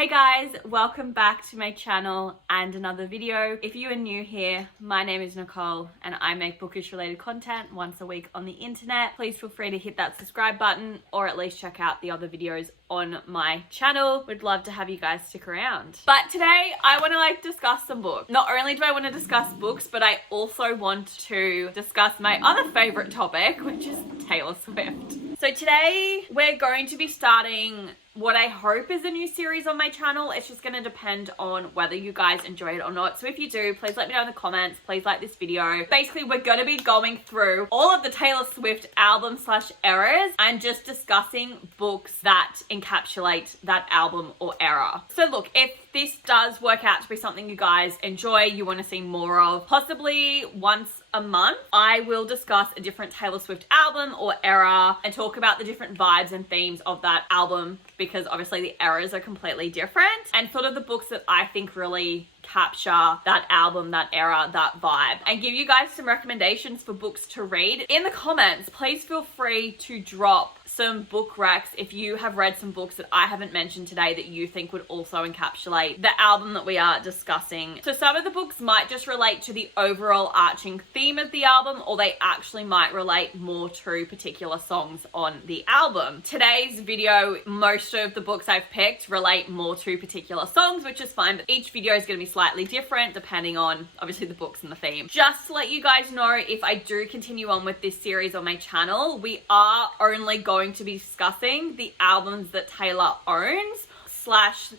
Hey guys, welcome back to my channel and another video. If you are new here, my name is Nicole and I make bookish related content once a week on the internet. Please feel free to hit that subscribe button or at least check out the other videos on my channel. Would love to have you guys stick around. But today I want to discuss some books. Not only do I want to discuss books, but I also want to discuss my other favorite topic, which is Taylor Swift. So today we're going to be starting what I hope is a new series on my channel. It's just going to depend on whether you guys enjoy it or not. So if you do, please let me know in the comments. Please like this video. Basically, we're going to be going through all of the Taylor Swift album / eras and just discussing books that encapsulate that album or era. So look, if this does work out to be something you guys enjoy, you want to see more of, possibly once a month, I will discuss a different Taylor Swift album or era and talk about the different vibes and themes of that album, because obviously the eras are completely different, and sort of the books that I think really capture that album, that era, that vibe, and give you guys some recommendations for books to read. In the comments, please feel free to drop some book recs if you have read some books that I haven't mentioned today that you think would also encapsulate the album that we are discussing. So some of the books might just relate to the overall arching theme of the album, or they actually might relate more to particular songs on the album. Today's video, most of the books I've picked relate more to particular songs, which is fine, but each video is going to be slightly different depending on obviously the books and the theme. Just to let you guys know, if I do continue on with this series on my channel, we are only going to be discussing the albums that Taylor owns /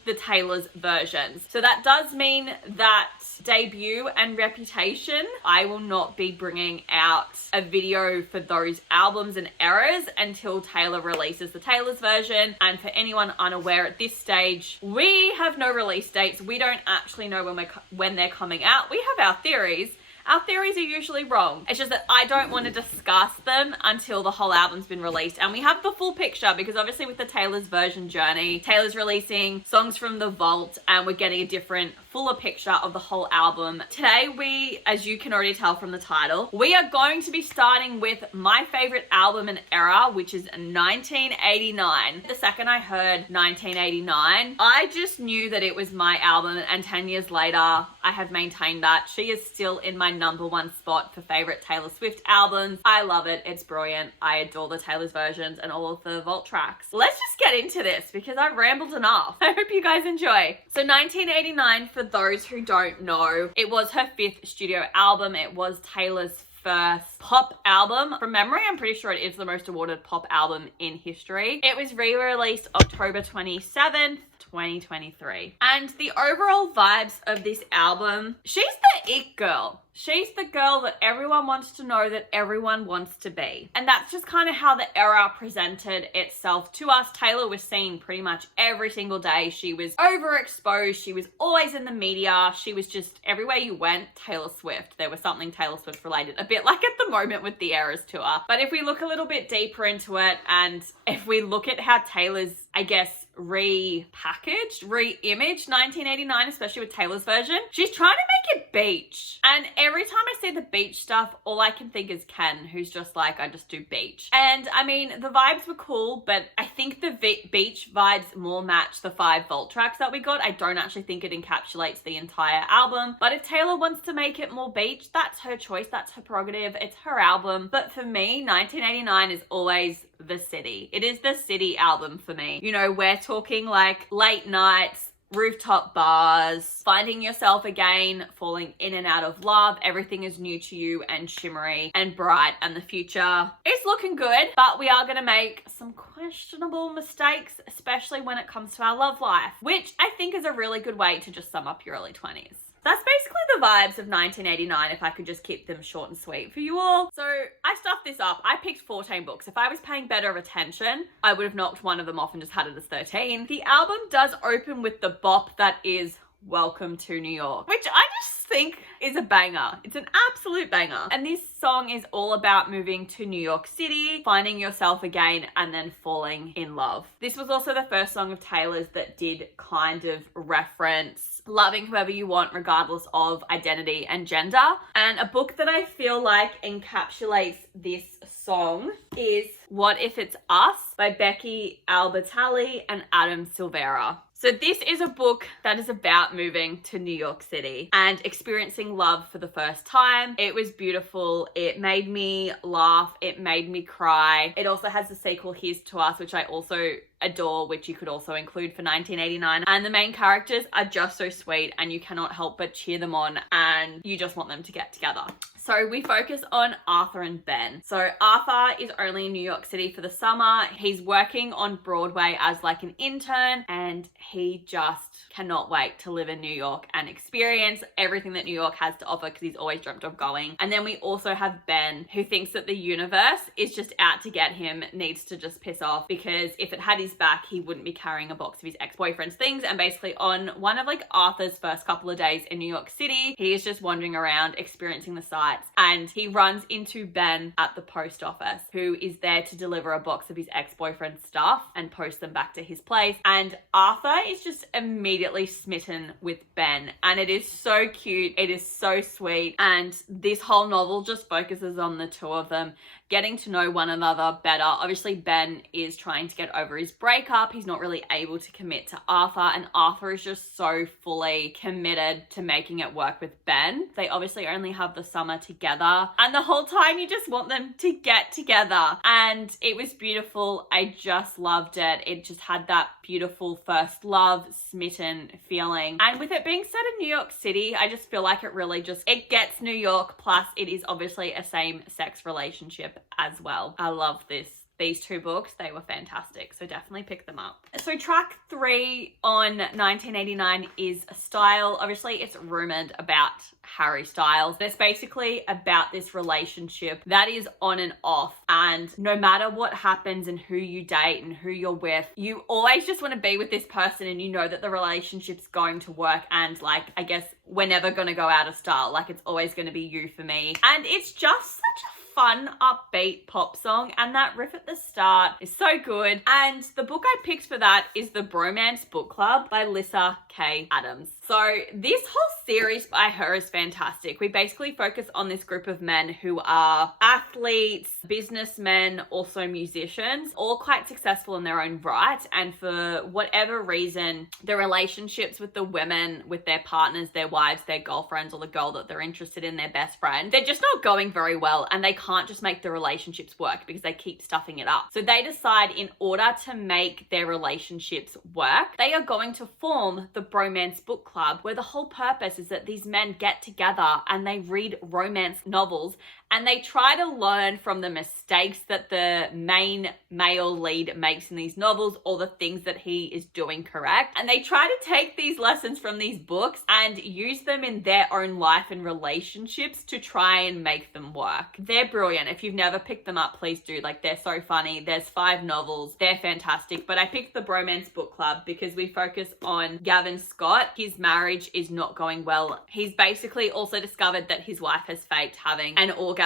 the Taylor's versions. So that does mean that Debut and Reputation, I will not be bringing out a video for those albums and eras until Taylor releases the Taylor's version. And for anyone unaware, at this stage, we have no release dates. We don't actually know when they're coming out. We have our theories. Our theories are usually wrong. It's just that I don't want to discuss them until the whole album's been released and we have the full picture, because obviously with the Taylor's version journey, Taylor's releasing songs from the vault and we're getting a different, fuller picture of the whole album. Today we, as you can already tell from the title, we are going to be starting with my favorite album and era, which is 1989. The second I heard 1989, I just knew that it was my album, and 10 years later, I have maintained that. She is still in my #1 spot for favorite Taylor Swift albums. I love it. It's brilliant. I adore the Taylor's versions and all of the vault tracks. Let's just get into this because I've rambled enough. I hope you guys enjoy. So 1989, for those who don't know, it was her 5th studio album. It was Taylor's first pop album. From memory, I'm pretty sure it is the most awarded pop album in history. It was re-released October 27th, 2023. And the overall vibes of this album, she's the it girl. She's the girl that everyone wants to know, that everyone wants to be. And that's just kind of how the era presented itself to us. Taylor was seen pretty much every single day. She was overexposed. She was always in the media. She was just everywhere you went, Taylor Swift. There was something Taylor Swift related, a bit like at the moment with the Eras tour. But if we look a little bit deeper into it, and if we look at how Taylor's, I guess, re-packaged, re-imaged 1989, especially with Taylor's version, she's trying to make it beach. And every time I see the beach stuff, all I can think is Ken, who's just like, I just do beach. And I mean, the vibes were cool, but I think the beach vibes more match the 5 vault tracks that we got. I don't actually think it encapsulates the entire album. But if Taylor wants to make it more beach, that's her choice, that's her prerogative, it's her album. But for me, 1989 is always the city. It is the city album for me. You know, we're talking like late nights, rooftop bars, finding yourself again, falling in and out of love. Everything is new to you and shimmery and bright, and the future is looking good, but we are going to make some questionable mistakes, especially when it comes to our love life, which I think is a really good way to just sum up your early 20s. That's basically the vibes of 1989, if I could just keep them short and sweet for you all. So I stuffed this up. I picked 14 books. If I was paying better attention, I would have knocked one of them off and just had it as 13. The album does open with the bop that is Welcome to New York, which I just think is a banger. It's an absolute banger. And this song is all about moving to New York City, finding yourself again, and then falling in love. This was also the first song of Taylor's that did kind of reference loving whoever you want, regardless of identity and gender. And a book that I feel like encapsulates this song is What If It's Us by Becky Albertalli and Adam Silvera. So this is a book that is about moving to New York City and experiencing love for the first time. It was beautiful. It made me laugh. It made me cry. It also has the sequel, Here's to Us, which I also adore, which you could also include for 1989. And the main characters are just so sweet and you cannot help but cheer them on and you just want them to get together. So we focus on Arthur and Ben. So Arthur is only in New York City for the summer. He's working on Broadway as like an intern and he just cannot wait to live in New York and experience everything that New York has to offer because he's always dreamt of going. And then we also have Ben, who thinks that the universe is just out to get him, needs to just piss off, because if it had his back, he wouldn't be carrying a box of his ex-boyfriend's things. And basically on one of like Arthur's first couple of days in New York City, he is just wandering around experiencing the sights and he runs into Ben at the post office, who is there to deliver a box of his ex-boyfriend's stuff and post them back to his place. And Arthur is just immediately smitten with Ben and it is so cute. It is so sweet. And this whole novel just focuses on the two of them getting to know one another better. Obviously, Ben is trying to get over his breakup. He's not really able to commit to Arthur, and Arthur is just so fully committed to making it work with Ben. They obviously only have the summer together, and the whole time you just want them to get together. And it was beautiful. I just loved it. It just had that beautiful first love, smitten feeling. And with it being set in New York City, I just feel like it really just, it gets New York, plus it is obviously a same-sex relationship as well. I love these two books. They were fantastic, so definitely pick them up. So track 3 on 1989 is Style. Obviously it's rumored about Harry Styles. It's basically about this relationship that is on and off, and no matter what happens and who you date and who you're with, you always just want to be with this person and you know that the relationship's going to work, and like, I guess we're never going to go out of style. Like, it's always going to be you for me. And it's just such a fun, upbeat pop song, and that riff at the start is so good. And the book I picked for that is The Bromance Book Club by Lyssa Kay Adams. So this whole series by her is fantastic. We basically focus on this group of men who are athletes, businessmen, also musicians, all quite successful in their own right. And for whatever reason, the relationships with the women, with their partners, their wives, their girlfriends, or the girl that they're interested in, their best friend, they're just not going very well, and they can't just make the relationships work because they keep stuffing it up. So they decide, in order to make their relationships work, they are going to form the Bromance Book Club, where the whole purpose is that these men get together and they read romance novels and they try to learn from the mistakes that the main male lead makes in these novels, or the things that he is doing correct. And they try to take these lessons from these books and use them in their own life and relationships to try and make them work. They're brilliant. If you've never picked them up, please do. Like, they're so funny. There's 5 novels. They're fantastic. But I picked the Bromance Book Club because we focus on Gavin Scott. His marriage is not going well. He's basically also discovered that his wife has faked having an orgasm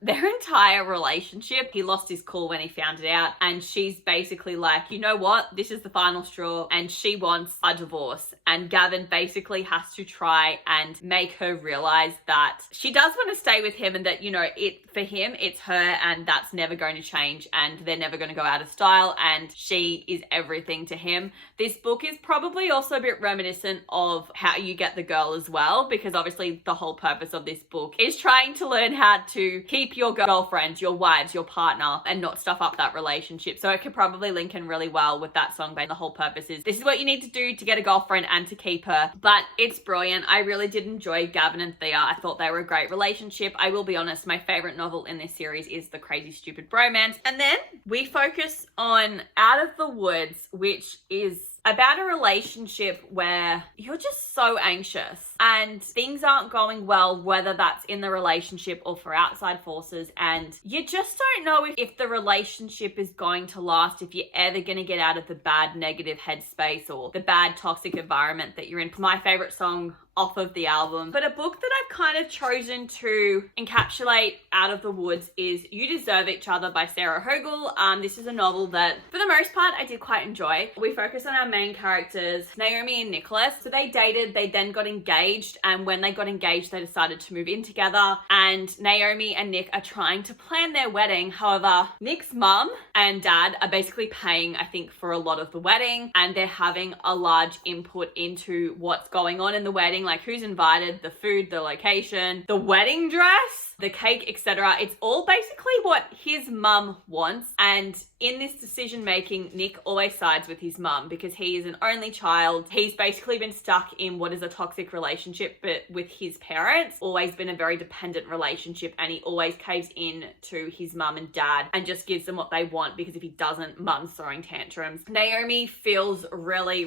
their entire relationship. He lost his cool when he found it out, and she's basically like, you know what, this is the final straw, and she wants a divorce. And Gavin basically has to try and make her realize that she does want to stay with him, and that, you know, for him it's her, and that's never going to change, and they're never going to go out of style, and she is everything to him. This book is probably also a bit reminiscent of How You Get the Girl as well, because obviously the whole purpose of this book is trying to learn how to keep your girlfriends, your wives, your partner, and not stuff up that relationship. So it could probably link in really well with that song, but the whole purpose is, this is what you need to do to get a girlfriend and to keep her. But it's brilliant. I really did enjoy Gavin and Thea. I thought they were a great relationship. I will be honest, my favorite novel in this series is The Crazy Stupid Bromance. And then we focus on Out of the Woods, which is about a relationship where you're just so anxious and things aren't going well, whether that's in the relationship or for outside forces, and you just don't know if the relationship is going to last, if you're ever going to get out of the bad negative headspace or the bad toxic environment that you're in. My favorite song off of the album, but a book that I've kind of chosen to encapsulate Out of the Woods is You Deserve Each Other by Sarah Hogle. This is a novel that for the most part I did quite enjoy. We focus on our main characters, Naomi and Nicholas. So they dated, they then got engaged, engaged, and when they got engaged, they decided to move in together, and Naomi and Nick are trying to plan their wedding. However, Nick's mum and dad are basically paying, I think, for a lot of the wedding, and they're having a large input into what's going on in the wedding, like who's invited, the food, the location, the wedding dress, the cake, etc. It's all basically what his mum wants. And in this decision making, Nick always sides with his mum because he is an only child. He's basically been stuck in what is a toxic relationship, but with his parents, always been a very dependent relationship, and he always caves in to his mum and dad and just gives them what they want, because if he doesn't, mum's throwing tantrums. Naomi feels really,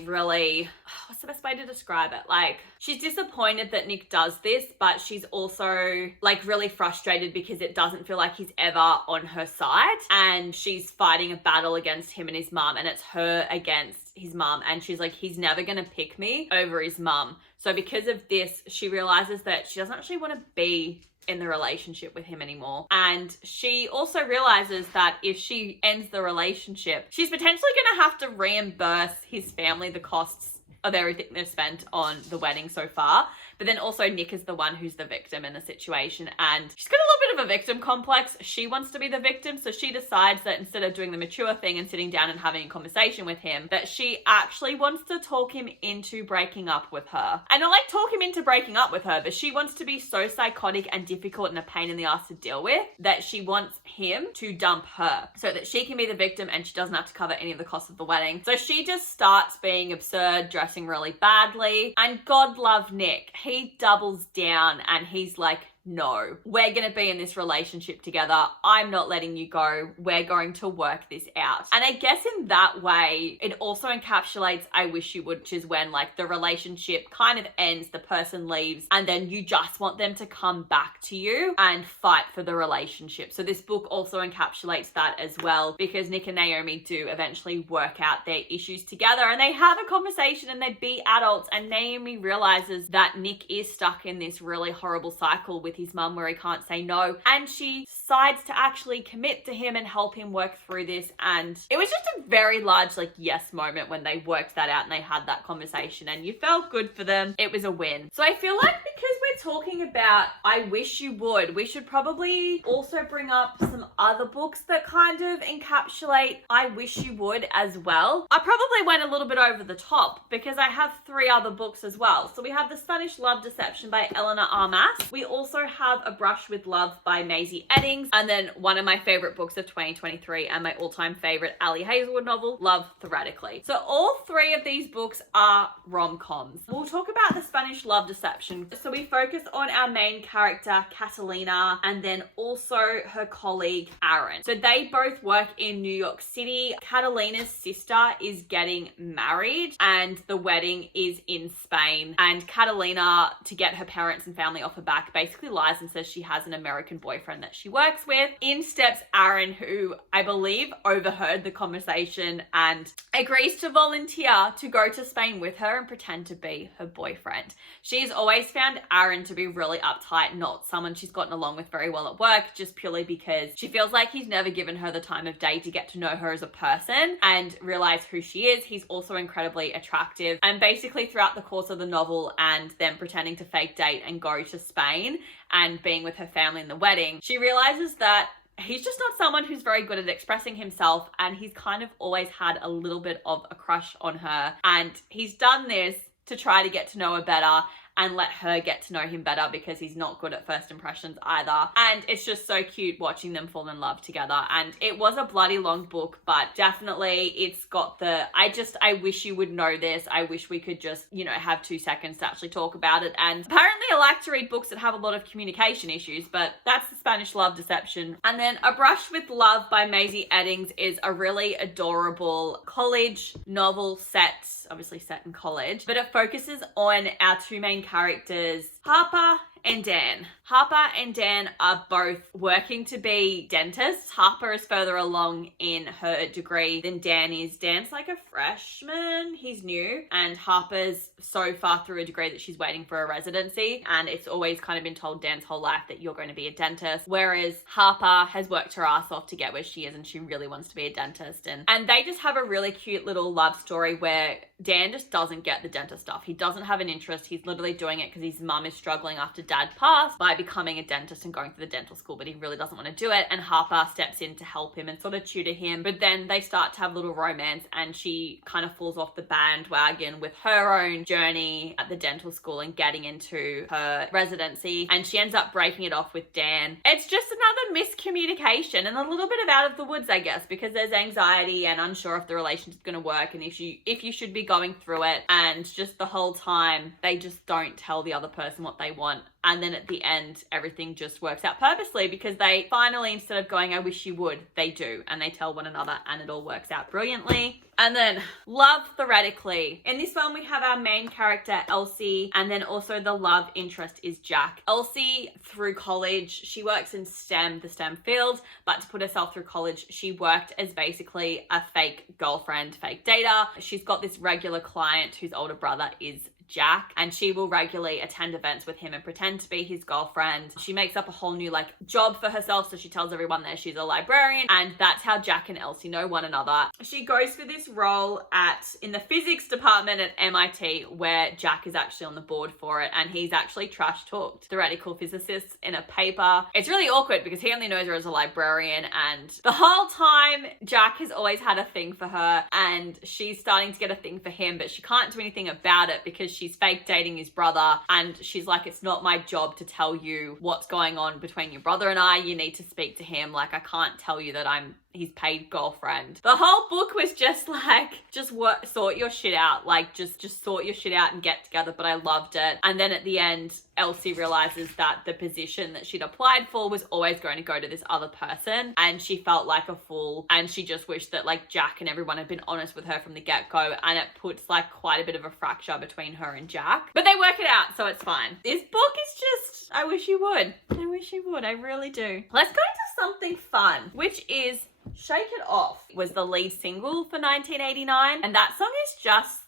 what's the best way to describe it? Like, she's disappointed that Nick does this, but she's also like really frustrated because it doesn't feel like he's ever on her side, and she's fighting a battle against him and his mum, and it's her against his mum, and she's like, he's never gonna pick me over his mum. So because of this, she realizes that she doesn't actually want to be in the relationship with him anymore. And she also realizes that if she ends the relationship, she's potentially gonna have to reimburse his family the costs of everything they've spent on the wedding so far. But then also Nick is the one who's the victim in the situation, and she's got a little bit of a victim complex. She wants to be the victim, so she decides that instead of doing the mature thing and sitting down and having a conversation with him, that she actually wants to talk him into breaking up with her. And not like talk him into breaking up with her, but she wants to be so psychotic and difficult and a pain in the ass to deal with that she wants him to dump her so that she can be the victim and she doesn't have to cover any of the costs of the wedding. So she just starts being absurd, dressing really badly, and God love Nick. He doubles down and he's like, no, we're going to be in this relationship together. I'm not letting you go. We're going to work this out. And I guess in that way, it also encapsulates I Wish You Would, which is when like the relationship kind of ends, the person leaves, and then you just want them to come back to you and fight for the relationship. So this book also encapsulates that as well, because Nick and Naomi do eventually work out their issues together, and they have a conversation and they be adults, and Naomi realizes that Nick is stuck in this really horrible cycle with his mum where he can't say no, and she decides to actually commit to him and help him work through this. And it was just a very large like yes moment when they worked that out and they had that conversation, and you felt good for them. It was a win. So I feel like because we're talking about I Wish You Would, we should probably also bring up some other books that kind of encapsulate I Wish You Would as well. I probably went a little bit over the top because I have 3 other books as well. So we have The Spanish Love Deception by Eleanor Armas. We also have A Brush with Love by Maisie Eddings, and then one of my favorite books of 2023 and my all-time favorite Ali Hazelwood novel, Love Theoretically. So all 3 of these books are rom-coms. We'll talk about The Spanish Love Deception. So we focus on our main character, Catalina, and then also her colleague, Aaron. So they both work in New York City. Catalina's sister is getting married and the wedding is in Spain. And Catalina, to get her parents and family off her back, basically lies and says she has an American boyfriend that she works with. In steps Aaron, who I believe overheard the conversation and agrees to volunteer to go to Spain with her and pretend to be her boyfriend. She's always found Aaron to be really uptight, not someone she's gotten along with very well at work, just purely because she feels like he's never given her the time of day to get to know her as a person and realize who she is. He's also incredibly attractive, and basically throughout the course of the novel and them pretending to fake date and go to Spain and being with her family in the wedding, she realizes that he's just not someone who's very good at expressing himself, and he's kind of always had a little bit of a crush on her, and he's done this to try to get to know her better and let her get to know him better because he's not good at first impressions either. And it's just so cute watching them fall in love together. And it was a bloody long book, but definitely it's got the, I wish you would know this. I wish we could just, you know, have 2 seconds to actually talk about it. And apparently I like to read books that have a lot of communication issues, but that's The Spanish Love Deception. And then A Brush with Love by Maisie Eddings is a really adorable college novel obviously set in college, but it focuses on our 2 main characters, Harper and Dan. Harper and Dan are both working to be dentists. Harper is further along in her degree than Dan is. Dan's like a freshman, he's new, and Harper's so far through a degree that she's waiting for a residency, and it's always kind of been told Dan's whole life that you're going to be a dentist, whereas Harper has worked her ass off to get where she is and she really wants to be a dentist. And they just have a really cute little love story where Dan just doesn't get the dentist stuff. He doesn't have an interest. He's literally doing it because his mum is struggling after dad passed by becoming a dentist and going through the dental school, but he really doesn't want to do it. And Harper steps in to help him and sort of tutor him. But then they start to have a little romance and she kind of falls off the bandwagon with her own journey at the dental school and getting into her residency. And she ends up breaking it off with Dan. It's just another miscommunication and a little bit of out of the woods, I guess, because there's anxiety and unsure if the relationship's going to work and if you should be going through it. And just the whole time, they just don't tell the other person what they want. And then at the end, everything just works out purposely because they finally, instead of going, I wish you would, they do. And they tell one another and it all works out brilliantly. And then love theoretically. In this one, we have our main character, Elsie, and then also the love interest is Jack. Elsie, through college, she works in STEM, the STEM field, but to put herself through college, she worked as basically a fake girlfriend, fake dater. She's got this regular client whose older brother is Jack, and she will regularly attend events with him and pretend to be his girlfriend. She makes up a whole new job for herself, so she tells everyone that she's a librarian, and that's how Jack and Elsie know one another. She goes for this role in the physics department at MIT, where Jack is actually on the board for it, and he's actually trash talked theoretical physicists in a paper. It's really awkward because he only knows her as a librarian, and the whole time Jack has always had a thing for her, and she's starting to get a thing for him, but she can't do anything about it because she's fake dating his brother, and she's like, it's not my job to tell you what's going on between your brother and I. You need to speak to him. I can't tell you that I'm his paid girlfriend. The whole book was just sort your shit out. Just sort your shit out and get together, but I loved it. And then at the end, Elsie realizes that the position that she'd applied for was always going to go to this other person, and she felt like a fool, and she just wished that Jack and everyone had been honest with her from the get-go, and it puts quite a bit of a fracture between her and Jack. But they work it out, so it's fine. This book is just, I wish you would. I wish you would. I really do. Let's go into something fun, which is Shake It Off. Was the lead single for 1989, and that song is just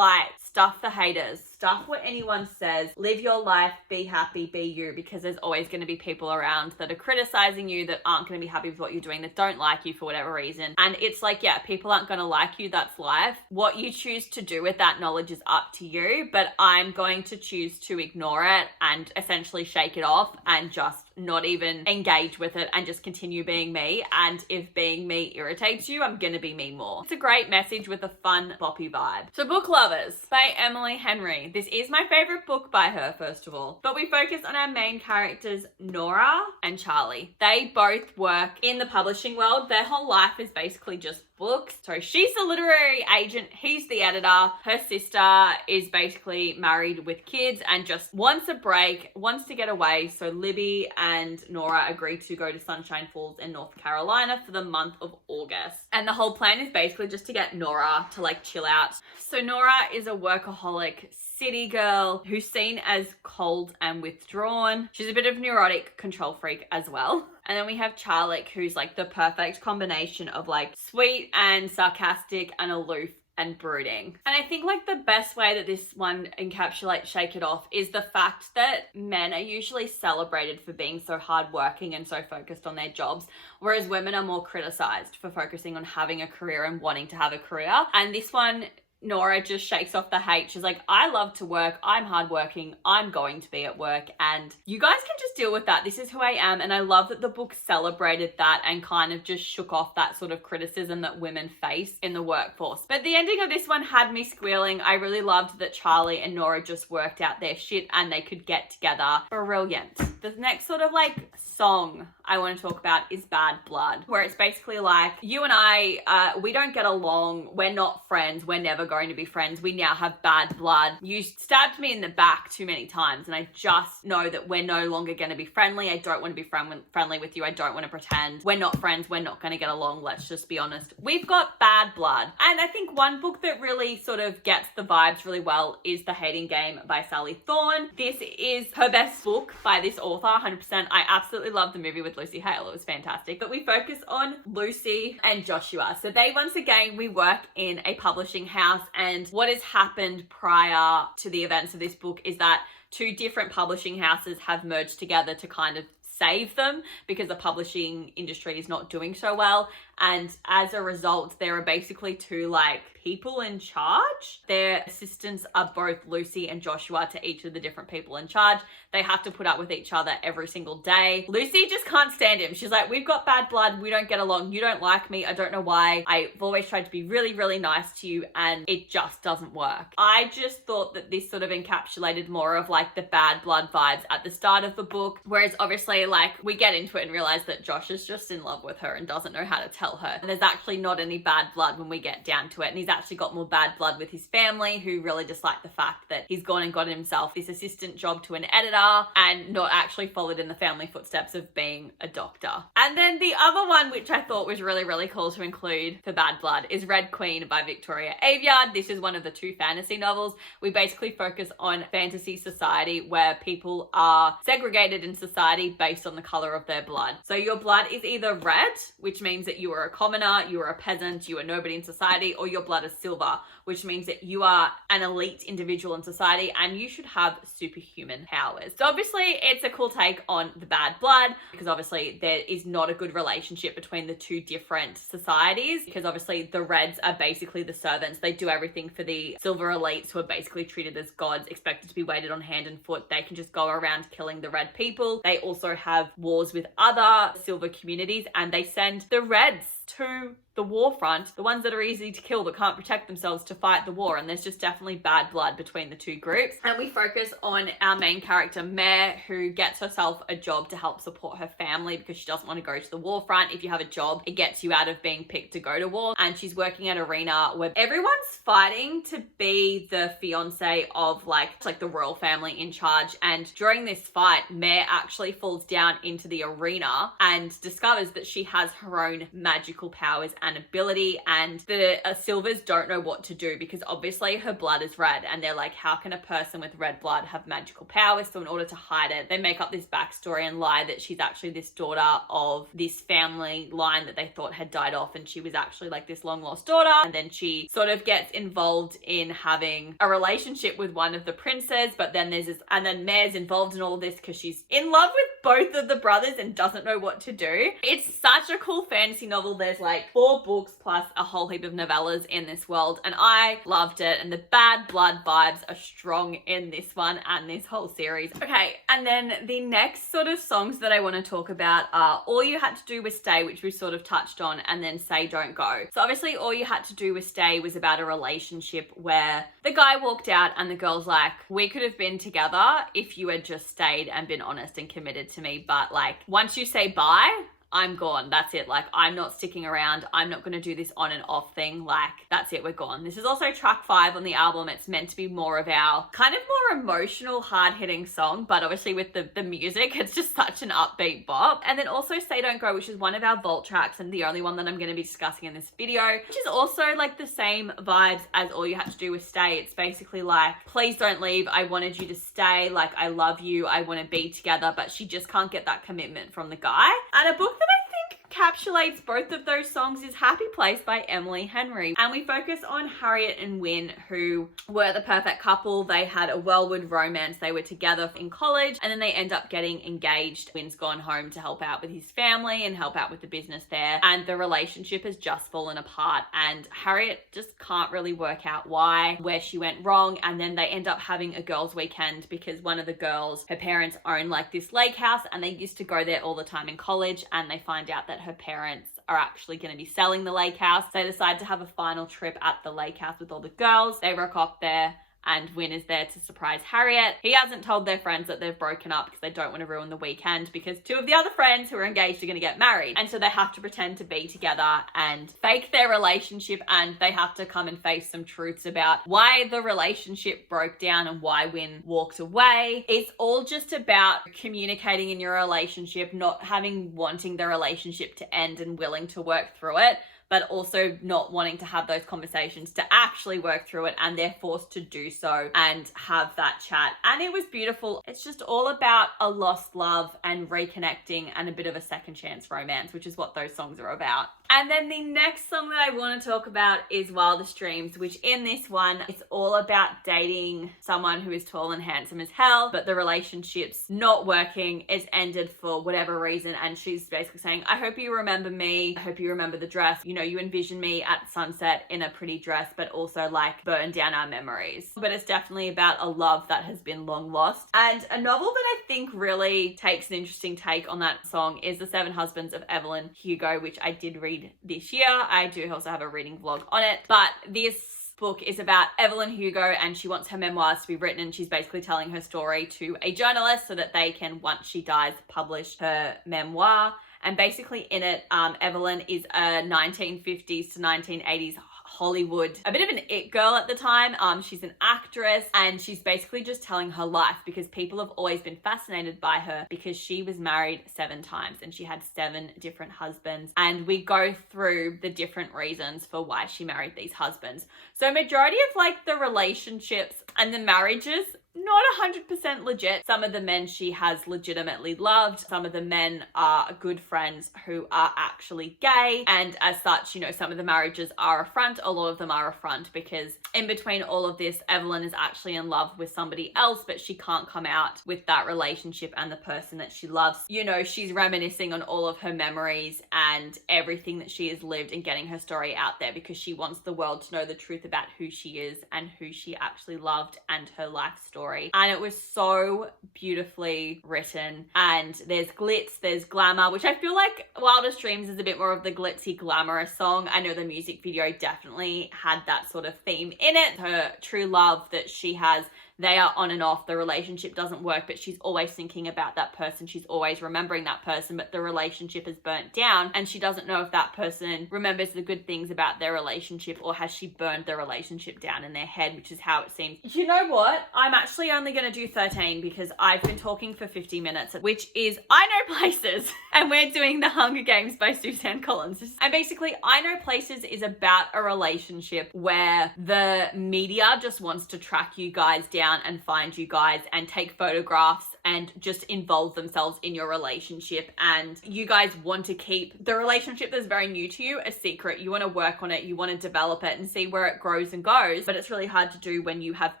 stuff the haters, stuff what anyone says, live your life, be happy, be you, because there's always going to be people around that are criticizing you, that aren't going to be happy with what you're doing, that don't like you for whatever reason. And it's yeah, people aren't going to like you, that's life. What you choose to do with that knowledge is up to you, but I'm going to choose to ignore it and essentially shake it off and just not even engage with it and just continue being me. And if being me irritates you, I'm gonna be me more. It's a great message with a fun boppy vibe. So Book Lovers by Emily Henry. This is my favorite book by her, first of all, but we focus on our main characters, Nora and Charlie. They both work in the publishing world. Their whole life is basically just books. So she's the literary agent, he's the editor. Her sister is basically married with kids and just wants a break, wants to get away. So Libby and Nora agree to go to Sunshine Falls in North Carolina for the month of August. And the whole plan is basically just to get Nora to chill out. So Nora is a workaholic city girl who's seen as cold and withdrawn. She's a bit of a neurotic control freak as well. And then we have Charlie, who's the perfect combination of sweet and sarcastic and aloof and brooding. And I think the best way that this one encapsulates Shake It Off is the fact that men are usually celebrated for being so hardworking and so focused on their jobs, whereas women are more criticized for focusing on having a career and wanting to have a career. And this one, Nora just shakes off the hate. She's I love to work. I'm hardworking. I'm going to be at work. And you guys can just deal with that. This is who I am. And I love that the book celebrated that and kind of just shook off that sort of criticism that women face in the workforce. But the ending of this one had me squealing. I really loved that Charlie and Nora just worked out their shit and they could get together. Brilliant. The next sort of like song I want to talk about is Bad Blood, where it's basically like, you and I, we don't get along, we're not friends, we're never going to be friends, we now have bad blood. You stabbed me in the back too many times and I just know that we're no longer going to be friendly. I don't want to be friendly with you. I don't want to pretend. We're not friends, we're not going to get along, let's just be honest. We've got bad blood. And I think one book that really sort of gets the vibes really well is The Hating Game by Sally Thorne. This is her best book by this author, 100%. I absolutely love the movie with Lucy Hale. It was fantastic. But we focus on Lucy and Joshua. So they, once again, we work in a publishing house, and what has happened prior to the events of this book is that two different publishing houses have merged together to kind of save them because the publishing industry is not doing so well. And as a result, there are basically two like people in charge. Their assistants are both Lucy and Joshua to each of the different people in charge. They have to put up with each other every single day. Lucy just can't stand him. She's like, we've got bad blood. We don't get along. You don't like me. I don't know why. I've always tried to be really, really nice to you and it just doesn't work. I just thought that this sort of encapsulated more of like the bad blood vibes at the start of the book. Whereas obviously like we get into it and realize that Josh is just in love with her and doesn't know how to tell her. And there's actually not any bad blood when we get down to it. And he's actually got more bad blood with his family, who really dislike the fact that he's gone and got himself this assistant job to an editor and not actually followed in the family footsteps of being a doctor. And then the other one, which I thought was really, really cool to include for bad blood, is Red Queen by Victoria Aveyard. This is one of the two fantasy novels. We basically focus on fantasy society where people are segregated in society based on the color of their blood. So your blood is either red, which means that you are a commoner, you are a peasant, you are nobody in society, or your blood is silver, which means that you are an elite individual in society and you should have superhuman powers. So obviously it's a cool take on the bad blood because obviously there is not a good relationship between the two different societies, because obviously the reds are basically the servants. They do everything for the silver elites, who are basically treated as gods, expected to be waited on hand and foot. They can just go around killing the red people. They also have wars with other silver communities and they send the reds to the war front, the ones that are easy to kill, that can't protect themselves, to fight the war. And there's just definitely bad blood between the two groups. And we focus on our main character, Mare, who gets herself a job to help support her family because she doesn't want to go to the war front. If you have a job, it gets you out of being picked to go to war. And she's working at an arena where everyone's fighting to be the fiance of like the royal family in charge. And during this fight, Mare actually falls down into the arena and discovers that she has her own magical powers and ability, and the silvers don't know what to do because obviously her blood is red and they're like, how can a person with red blood have magical powers? So in order to hide it, they make up this backstory and lie that she's actually this daughter of this family line that they thought had died off, and she was actually like this long lost daughter. And then she sort of gets involved in having a relationship with one of the princes, but then there's this, and then Mare's involved in all of this because she's in love with both of the brothers and doesn't know what to do. It's such a cool fantasy novel. There's like 4 books plus a whole heap of novellas in this world, and I loved it, and the bad blood vibes are strong in this one and this whole series. Okay, and then the next sort of songs that I want to talk about are All You Had to Do Was Stay, which we sort of touched on, and then Say Don't Go. So obviously All You Had to Do Was Stay was about a relationship where the guy walked out and the girl's like, we could have been together if you had just stayed and been honest and committed to me, but like once you say bye, I'm gone. That's it. Like, I'm not sticking around. I'm not going to do this on and off thing. Like, that's it. We're gone. This is also track 5 on the album. It's meant to be more of our kind of more emotional, hard-hitting song, but obviously with the music, it's just such an upbeat bop. And then also Say Don't Go, which is one of our vault tracks and the only one that I'm going to be discussing in this video, which is also like the same vibes as All You Had to Do Was Stay. It's basically like, please don't leave. I wanted you to stay. Like, I love you. I want to be together, but she just can't get that commitment from the guy. And a book that I think encapsulates both of those songs is Happy Place by Emily Henry. And we focus on Harriet and Wynne, who were the perfect couple. They had a whirlwind romance. They were together in college and then they end up getting engaged. Wynne's gone home to help out with his family and help out with the business there. And the relationship has just fallen apart. And Harriet just can't really work out why, where she went wrong. And then they end up having a girls' weekend because one of the girls, her parents own like this lake house and they used to go there all the time in college, and they find out that her parents are actually going to be selling the lake house. They decide to have a final trip at the lake house with all the girls. They rock up there and Win is there to surprise Harriet. He hasn't told their friends that they've broken up because they don't want to ruin the weekend, because two of the other friends who are engaged are going to get married. And so they have to pretend to be together and fake their relationship, and they have to come and face some truths about why the relationship broke down and why Win walked away. It's all just about communicating in your relationship, not wanting the relationship to end and willing to work through it, but also not wanting to have those conversations to actually work through it, and they're forced to do so and have that chat. And it was beautiful. It's just all about a lost love and reconnecting and a bit of a second chance romance, which is what those songs are about. And then the next song that I want to talk about is Wildest Dreams, which in this one, it's all about dating someone who is tall and handsome as hell, but the relationship's not working. It's ended for whatever reason. And she's basically saying, I hope you remember me. I hope you remember the dress. You know, you envision me at sunset in a pretty dress, but also like burn down our memories. But it's definitely about a love that has been long lost. And a novel that I think really takes an interesting take on that song is The Seven Husbands of Evelyn Hugo, which I did read this year. I do also have a reading vlog on it, but this book is about Evelyn Hugo, and she wants her memoirs to be written, and she's basically telling her story to a journalist so that they can, once she dies, publish her memoir. And basically in it, Evelyn is a 1950s to 1980s Hollywood, a bit of an it girl at the time. She's an actress, and she's basically just telling her life, because people have always been fascinated by her because she was married 7 times and she had 7 different husbands. And we go through the different reasons for why she married these husbands. So majority of like the relationships and the marriages, not 100% legit. Some of the men she has legitimately loved. Some of the men are good friends who are actually gay. And as such, you know, some of the marriages are a front. A lot of them are a front, because in between all of this, Evelyn is actually in love with somebody else, but she can't come out with that relationship and the person that she loves. You know, she's reminiscing on all of her memories and everything that she has lived and getting her story out there, because she wants the world to know the truth about who she is and who she actually loved and her life story. And it was so beautifully written, and there's glitz, there's glamour, which I feel like Wildest Dreams is a bit more of the glitzy, glamorous song. I know the music video definitely had that sort of theme in it. Her true love that she has, they are on and off. The relationship doesn't work, but she's always thinking about that person. She's always remembering that person, but the relationship is burnt down, and she doesn't know if that person remembers the good things about their relationship, or has she burned the relationship down in their head, which is how it seems. You know what? I'm actually only going to do 13 because I've been talking for 50 minutes, which is I Know Places, and we're doing The Hunger Games by Suzanne Collins. And basically, I Know Places is about a relationship where the media just wants to track you guys down and find you guys and take photographs and just involve themselves in your relationship. And you guys want to keep the relationship that's very new to you a secret. You want to work on it, you want to develop it and see where it grows and goes. But it's really hard to do when you have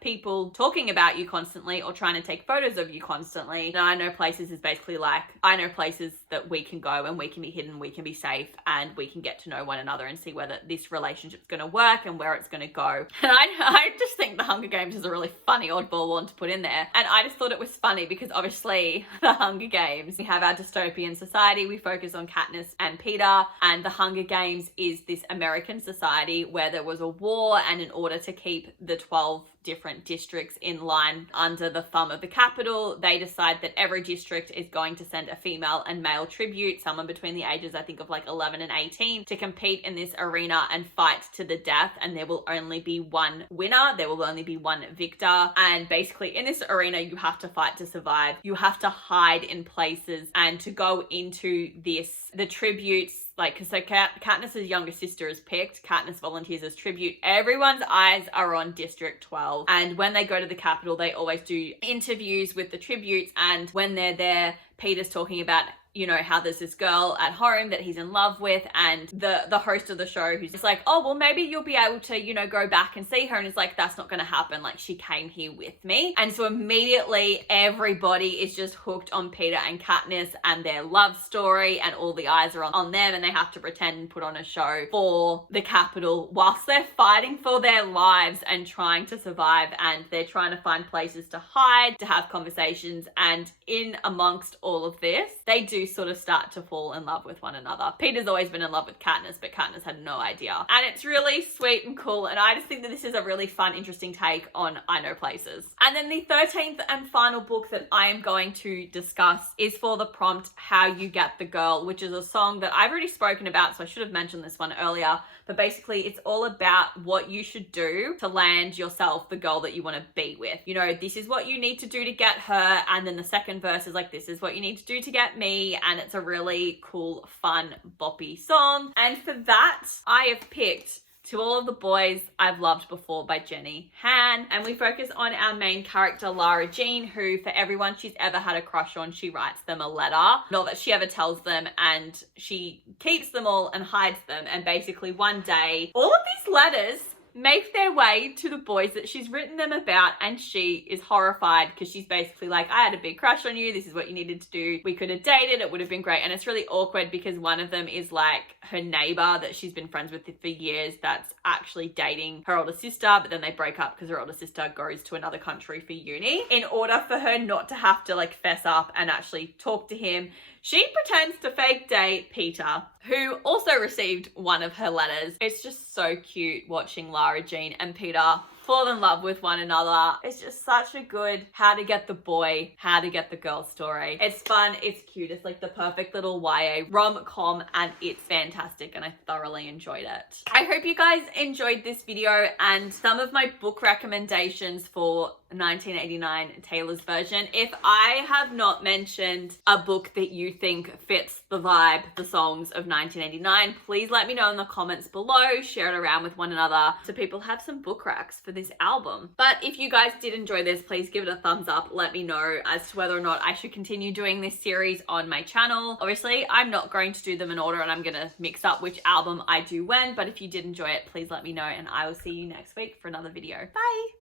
people talking about you constantly or trying to take photos of you constantly. And I Know Places is basically like, I know places that we can go and we can be hidden, we can be safe, and we can get to know one another and see whether this relationship's going to work and where it's going to go. And I just think The Hunger Games is a really funny oddball one to put in there. And I just thought it was funny because obviously The Hunger Games, we have our dystopian society, we focus on Katniss and Peter, and The Hunger Games is this American society where there was a war, and in order to keep the 12 different districts in line under the thumb of the capital, they decide that every district is going to send a female and male tribute, someone between the ages, I think, of like 11 and 18, to compete in this arena and fight to the death. And there will only be one winner, there will only be one victor. And basically in this arena, you have to fight to survive. You have to hide in places and to go into this, the tributes, like, so Katniss's younger sister is picked. Katniss volunteers as tribute. Everyone's eyes are on District 12. And when they go to the capital, they always do interviews with the tributes. And when they're there, Peter's talking about, you know, how there's this girl at home that he's in love with, and the host of the show who's just like, oh, well, maybe you'll be able to, you know, go back and see her. And it's like, that's not going to happen. Like, she came here with me. And so immediately everybody is just hooked on Peter and Katniss and their love story, and all the eyes are on them, and they have to pretend and put on a show for the capital whilst they're fighting for their lives and trying to survive. And they're trying to find places to hide, to have conversations. And in amongst all of this, they do do sort of start to fall in love with one another. Peter's always been in love with Katniss, but Katniss had no idea. And it's really sweet and cool, and I just think that this is a really fun, interesting take on I Know Places. And then the 13th and final book that I am going to discuss is for the prompt How You Get the Girl, which is a song that I've already spoken about, so I should have mentioned this one earlier. But basically, it's all about what you should do to land yourself the girl that you want to be with. You know, this is what you need to do to get her. And then the second verse is like, this is what you need to do to get me. And it's a really cool, fun, boppy song. And for that, I have picked To All of the Boys I've Loved Before by Jenny Han. And we focus on our main character, Lara Jean, who for everyone she's ever had a crush on, she writes them a letter. Not that she ever tells them, and she keeps them all and hides them. And basically one day, all of these letters make their way to the boys that she's written them about, and she is horrified because she's basically like, I had a big crush on you, this is what you needed to do, we could have dated, it would have been great. And it's really awkward because one of them is like her neighbor that she's been friends with for years that's actually dating her older sister, but then they break up because her older sister goes to another country for uni. In order for her not to have to like fess up and actually talk to him, she pretends to fake date Peter, who also received one of her letters. It's just so cute watching Lara Jean and Peter fall in love with one another. It's just such a good how to get the boy, how to get the girl story. It's fun, it's cute, it's like the perfect little YA rom-com, and it's fantastic, and I thoroughly enjoyed it. I hope you guys enjoyed this video and some of my book recommendations for 1989 Taylor's version. If I have not mentioned a book that you think fits the vibe, the songs of 1989, please let me know in the comments below. Share it around with one another so people have some book racks for this album. But if you guys did enjoy this, please give it a thumbs up. Let me know as to whether or not I should continue doing this series on my channel. Obviously, I'm not going to do them in order, and I'm going to mix up which album I do when, but if you did enjoy it, please let me know, and I will see you next week for another video. Bye!